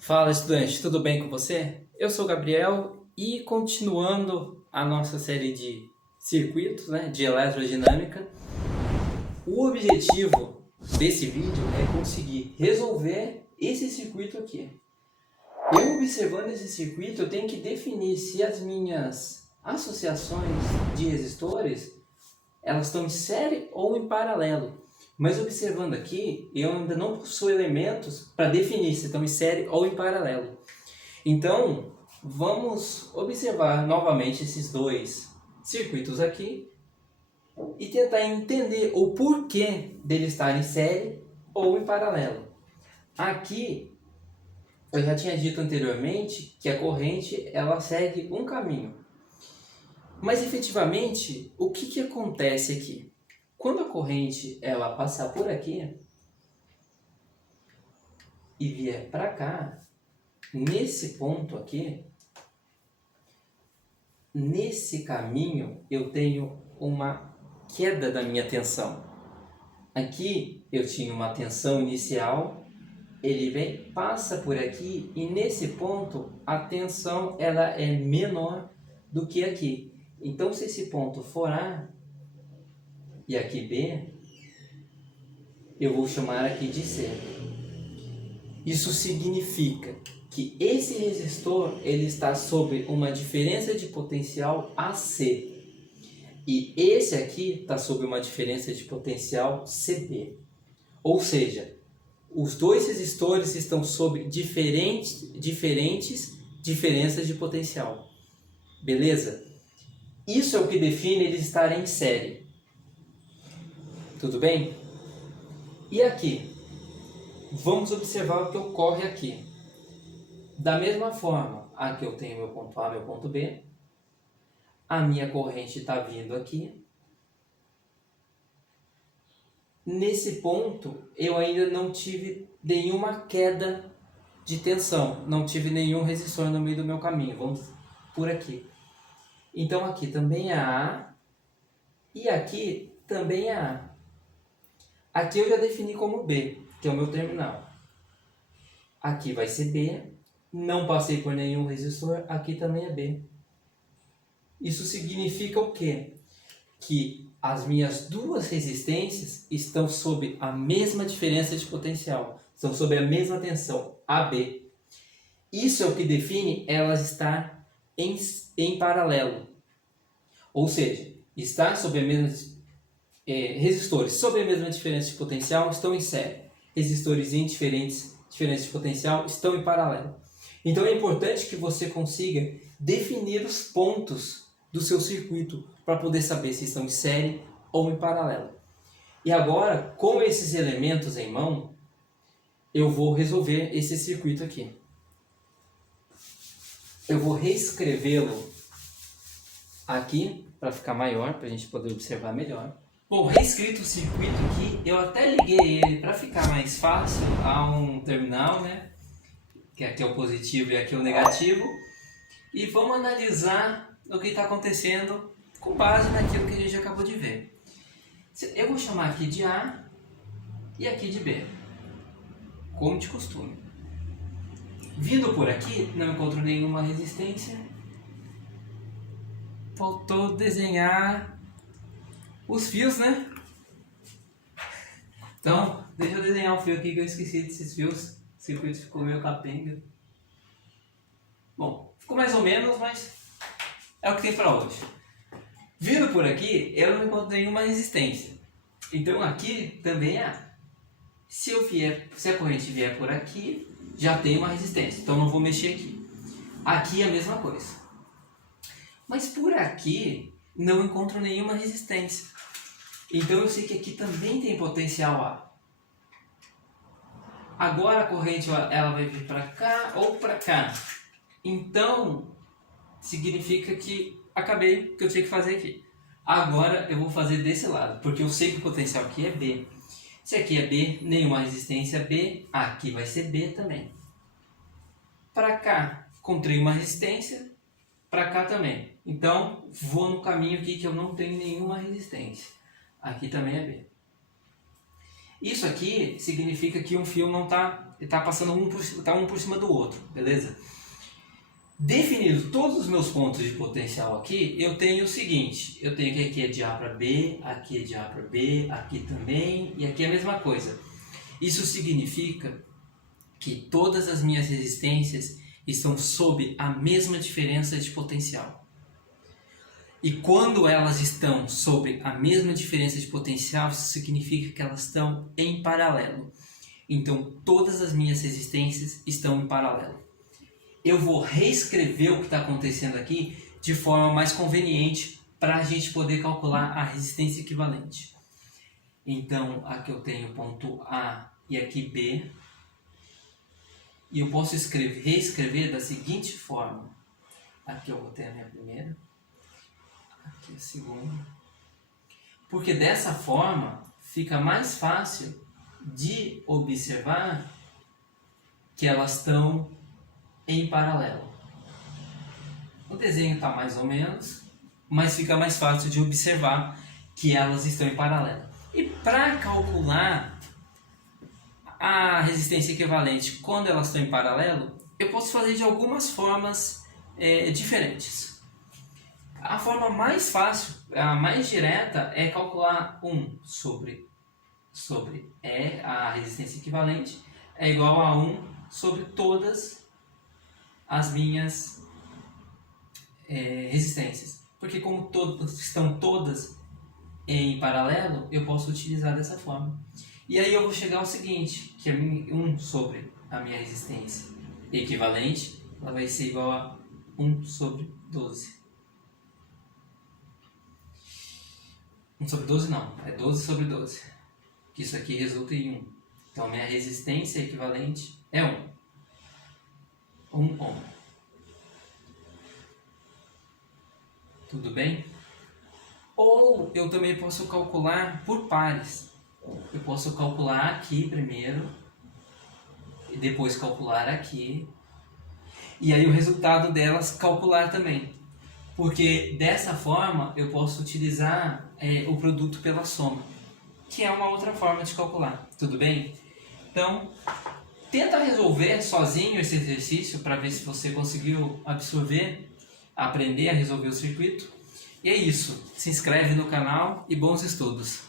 Fala, estudante, tudo bem com você? Eu sou o Gabriel e continuando a nossa série de circuitos, né, de eletroddinâmica, o objetivo desse vídeo é conseguir resolver esse circuito aqui. Eu observando esse circuito, eu tenho que definir se as minhas associações de resistores elas estão em série ou em paralelo. Mas observando aqui, eu ainda não possuo elementos para definir se estão em série ou em paralelo. Então, vamos observar novamente esses dois circuitos aqui e tentar entender o porquê dele estar em série ou em paralelo. Aqui, eu já tinha dito anteriormente que a corrente ela segue um caminho. Mas efetivamente, o que acontece aqui? Quando a corrente ela passar por aqui e vier para cá, nesse ponto aqui, nesse caminho eu tenho uma queda da minha tensão. Aqui eu tinha uma tensão inicial, ele vem, passa por aqui e nesse ponto a tensão ela é menor do que aqui. Então se esse ponto for A e aqui B, eu vou chamar aqui de C. Isso significa que esse resistor ele está sob uma diferença de potencial AC. E esse aqui está sob uma diferença de potencial CB. Ou seja, os dois resistores estão sob diferentes diferenças de potencial. Beleza? Isso é o que define eles estarem em série. Tudo bem? E aqui? Vamos observar o que ocorre aqui. Da mesma forma, aqui eu tenho meu ponto A, meu ponto B. A minha corrente está vindo aqui. Nesse ponto, eu ainda não tive nenhuma queda de tensão. Não tive nenhum resistor no meio do meu caminho. Vamos por aqui. Então aqui também é A. E aqui também é A. Aqui eu já defini como B, que é o meu terminal. Aqui vai ser B. Não passei por nenhum resistor. Aqui também é B. Isso significa o quê? Que as minhas duas resistências estão sob a mesma diferença de potencial, estão sob a mesma tensão, AB. Isso é o que define elas estar em paralelo. Ou seja, estar sob a mesma resistores sob a mesma diferença de potencial estão em série. Resistores em diferentes diferenças de potencial estão em paralelo. Então é importante que você consiga definir os pontos do seu circuito para poder saber se estão em série ou em paralelo. E agora, com esses elementos em mão, eu vou resolver esse circuito aqui. Eu vou reescrevê-lo aqui para ficar maior, para a gente poder observar melhor. Bom, reescrito o circuito aqui, eu até liguei ele para ficar mais fácil a um terminal, né? Que aqui é o positivo e aqui é o negativo. E vamos analisar o que está acontecendo com base naquilo que a gente acabou de ver. Eu vou chamar aqui de A e aqui de B, como de costume. Vindo por aqui, não encontro nenhuma resistência. Faltou desenhar os fios, né? Então, deixa eu desenhar um fio aqui que eu esqueci desses fios. O circuito ficou meio capenga. Bom, ficou mais ou menos, mas é o que tem para hoje. Vindo por aqui, eu não encontro nenhuma resistência. Então aqui também é A. Se a corrente vier por aqui, já tem uma resistência. Então não vou mexer aqui. Aqui é a mesma coisa. Mas por aqui, não encontro nenhuma resistência. Então eu sei que aqui também tem potencial A. Agora a corrente ela vai vir para cá ou para cá. Então, significa que acabei o que eu tinha que fazer aqui. Agora eu vou fazer desse lado, porque eu sei que o potencial aqui é B. Se aqui é B, nenhuma resistência B, aqui vai ser B também. Para cá, encontrei uma resistência, para cá também. Então, vou no caminho aqui que eu não tenho nenhuma resistência. Aqui também é B. Isso aqui significa que um fio não está tá passando um por cima do outro, beleza? Definido todos os meus pontos de potencial aqui, eu tenho o seguinte, eu tenho que aqui é de A para B, aqui é de A para B, aqui também, e aqui é a mesma coisa. Isso significa que todas as minhas resistências estão sob a mesma diferença de potencial. E quando elas estão sob a mesma diferença de potencial, isso significa que elas estão em paralelo. Então, todas as minhas resistências estão em paralelo. Eu vou reescrever o que está acontecendo aqui de forma mais conveniente para a gente poder calcular a resistência equivalente. Então, aqui eu tenho ponto A e aqui B. E eu posso reescrever da seguinte forma. Aqui eu vou ter a minha primeira. Aqui a segunda. Porque dessa forma fica mais fácil de observar que elas estão em paralelo. O desenho está mais ou menos, mas fica mais fácil de observar que elas estão em paralelo. E para calcular a resistência equivalente quando elas estão em paralelo, eu posso fazer de algumas formas diferentes. A forma mais fácil, a mais direta, é calcular 1 sobre a resistência equivalente é igual a 1 sobre todas as minhas resistências. Porque como estão todas em paralelo, eu posso utilizar dessa forma. E aí eu vou chegar ao seguinte, que é 1 sobre a minha resistência equivalente, ela vai ser igual a 1 sobre 12. 1 sobre 12 não, é 12 sobre 12. Que isso aqui resulta em 1. Então a minha resistência equivalente é 1. 1 ohm. Tudo bem? Ou eu também posso calcular por pares. Eu posso calcular aqui primeiro, e depois calcular aqui, e aí o resultado delas calcular também. Porque dessa forma eu posso utilizar o produto pela soma, que é uma outra forma de calcular. Tudo bem? Então, tenta resolver sozinho esse exercício para ver se você conseguiu absorver, aprender a resolver o circuito. E é isso. Se inscreve no canal e bons estudos!